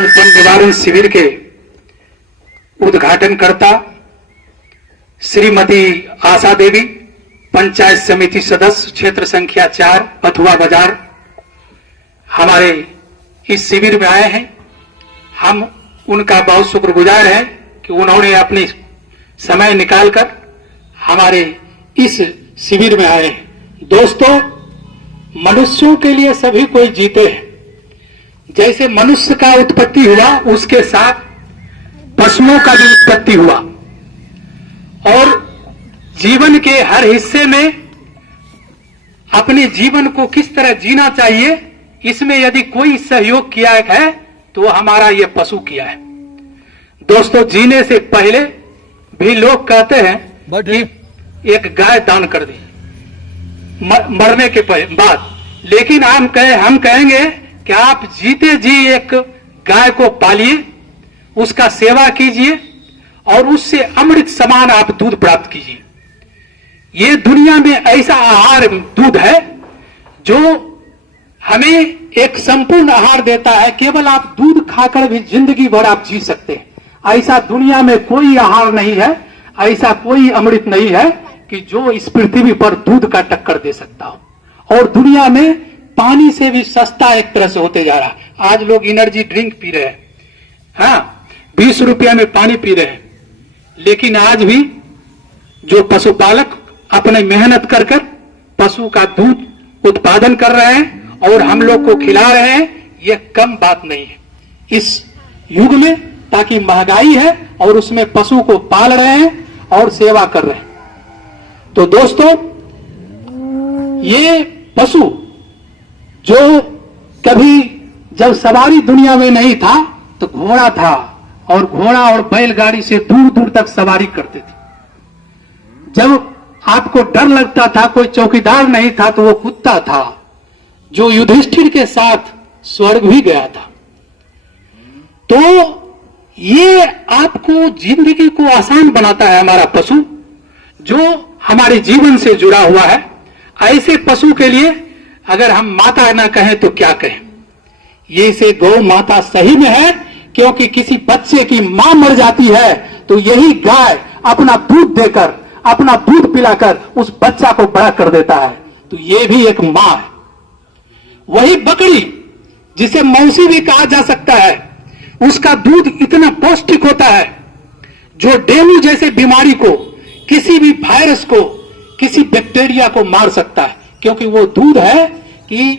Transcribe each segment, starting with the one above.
निवारण शिविर के उद्घाटनकर्ता श्रीमती आशा देवी, पंचायत समिति सदस्य, क्षेत्र संख्या 4, पथुआ बाजार, हमारे इस शिविर में आए हैं। हम उनका बहुत शुक्रगुजार हैं कि उन्होंने अपनी समय निकालकर हमारे इस शिविर में आए हैं। दोस्तों, मनुष्यों के लिए सभी कोई जीते हैं। जैसे मनुष्य का उत्पत्ति हुआ, उसके साथ पशुओं का भी उत्पत्ति हुआ और जीवन के हर हिस्से में अपने जीवन को किस तरह जीना चाहिए, इसमें यदि कोई सहयोग किया है तो हमारा यह पशु किया है। दोस्तों, जीने से पहले भी लोग कहते हैं कि एक गाय दान कर दी मरने के बाद, लेकिन हम कहेंगे कि आप जीते जी एक गाय को पालिए, उसका सेवा कीजिए और उससे अमृत समान आप दूध प्राप्त कीजिए। ये दुनिया में ऐसा आहार दूध है जो हमें एक संपूर्ण आहार देता है। केवल आप दूध खाकर भी जिंदगी भर आप जी सकते हैं। ऐसा दुनिया में कोई आहार नहीं है, ऐसा कोई अमृत नहीं है कि जो इस पृथ्वी पर दूध का टक्कर दे सकता हो। और दुनिया में पानी से भी सस्ता एक तरह से होते जा रहा है। आज लोग एनर्जी ड्रिंक पी रहे हैं, हाँ, 20 रुपया में पानी पी रहे हैं, लेकिन आज भी जो पशुपालक अपने मेहनत कर पशु का दूध उत्पादन कर रहे हैं और हम लोग को खिला रहे हैं, यह कम बात नहीं है इस युग में। ताकि महंगाई है और उसमें पशु को पाल रहे हैं और सेवा कर रहे हैं। तो दोस्तों, ये पशु जो कभी जब सवारी दुनिया में नहीं था तो घोड़ा था, और घोड़ा और बैलगाड़ी से दूर दूर तक सवारी करते थे। जब आपको डर लगता था, कोई चौकीदार नहीं था, तो वो कुत्ता था जो युधिष्ठिर के साथ स्वर्ग भी गया था। तो ये आपको जिंदगी को आसान बनाता है हमारा पशु, जो हमारे जीवन से जुड़ा हुआ है। ऐसे पशु के लिए अगर हम माता ना कहें तो क्या कहें। ये से गौ माता सही में है, क्योंकि किसी बच्चे की मां मर जाती है तो यही गाय अपना दूध देकर, अपना दूध पिलाकर उस बच्चा को बड़ा कर देता है। तो ये भी एक मां है। वही बकरी, जिसे मौसी भी कहा जा सकता है, उसका दूध इतना पौष्टिक होता है जो डेंगू जैसे बीमारी को, किसी भी वायरस को, किसी बैक्टीरिया को मार सकता है। क्योंकि वो दूध है कि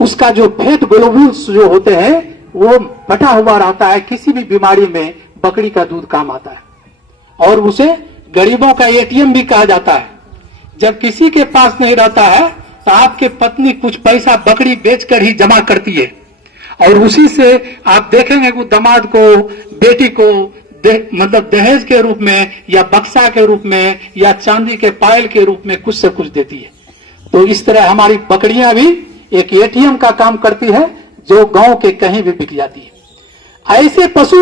उसका जो फैट ग्लोबुल्स जो होते हैं वो बटा हुआ रहता है। किसी भी बीमारी में बकरी का दूध काम आता है और उसे गरीबों का एटीएम भी कहा जाता है। जब किसी के पास नहीं रहता है तो आपके पत्नी कुछ पैसा बकरी बेचकर ही जमा करती है और उसी से आप देखेंगे कि दामाद को, बेटी को मतलब दहेज के रूप में या बक्सा के रूप में या चांदी के पायल के रूप में कुछ से कुछ देती है। तो इस तरह हमारी बकरियां भी एक एटीएम का काम करती है जो गांव के कहीं भी बिक जाती है। ऐसे पशु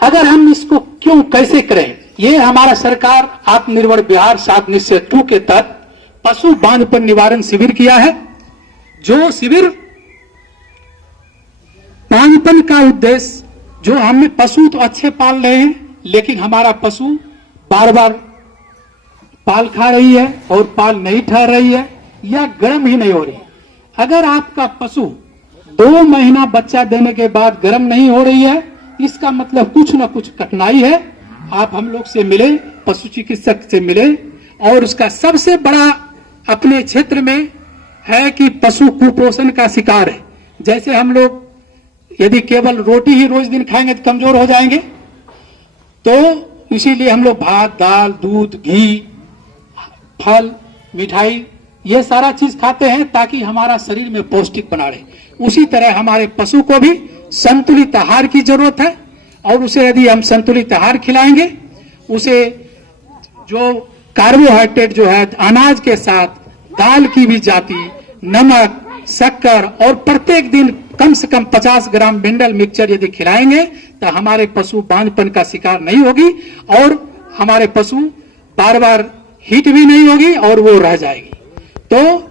अगर हम इसको क्यों कैसे करें, ये हमारा सरकार आत्मनिर्भर बिहार 7 निश्चय 2 के तहत पशु बांझपन निवारण शिविर किया है। जो शिविर बांझपन का उद्देश्य, जो हमें पशु तो अच्छे पाल रहे हैं लेकिन हमारा पशु बार बार पाल खा रही है और पाल नहीं ठहर रही है या गर्म ही नहीं हो रही। अगर आपका पशु 2 महीना बच्चा देने के बाद गर्म नहीं हो रही है, इसका मतलब कुछ ना कुछ कठिनाई है। आप हम लोग से मिले, पशु चिकित्सक से मिले। और उसका सबसे बड़ा अपने क्षेत्र में है कि पशु कुपोषण का शिकार है। जैसे हम लोग यदि केवल रोटी ही रोज दिन खाएंगे तो कमजोर हो जाएंगे, तो इसीलिए हम लोग भात, दाल, दूध, घी, फल, मिठाई, ये सारा चीज खाते हैं ताकि हमारा शरीर में पौष्टिक बना रहे। उसी तरह हमारे पशु को भी संतुलित आहार की जरूरत है और उसे यदि हम संतुलित आहार खिलाएंगे, उसे जो कार्बोहाइड्रेट जो है अनाज के साथ दाल की भी जाती, नमक, शक्कर और प्रत्येक दिन कम से कम 50 ग्राम मिनरल मिक्सचर यदि खिलाएंगे तो हमारे पशु बांझपन का शिकार नहीं होगी और हमारे पशु बार बार हीट भी नहीं होगी और वो रह जाएगी। तो